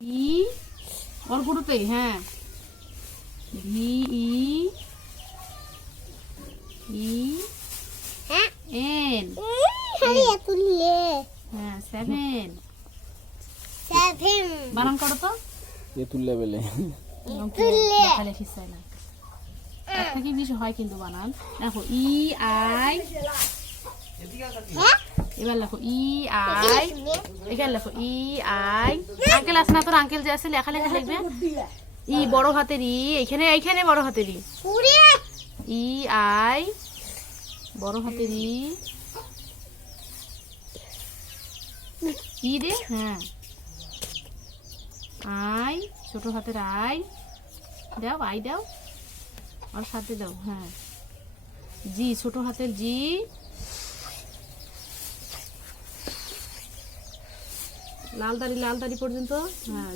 ই ওর গুরুতেই হ্যাঁ V E ই হ্যাঁ N খালি তুললে হ্যাঁ 7 7 বানান করো তো এ তুললে বেলে তুললে খালি শিখাই না এর থেকে বেশি হয় কিন্তু বানান দেখো ই আই হ্যাঁ এবার লেখো ই আই এখানে লেখো ই আই আঙ্কেল আছে না তোর আঙ্কেল যে আছে লেখালেখি লিখবে ই বড় হাতের ই এখানে এইখানে বড় হাতের ই পুরে ই আই বড় হাতের ই রে হ্যাঁ আই ছোট হাতের আই দাও আই দাও আর সাথে দাও হ্যাঁ জি ছোট হাতের জি লাল দাড়ি পর্যন্ত হ্যাঁ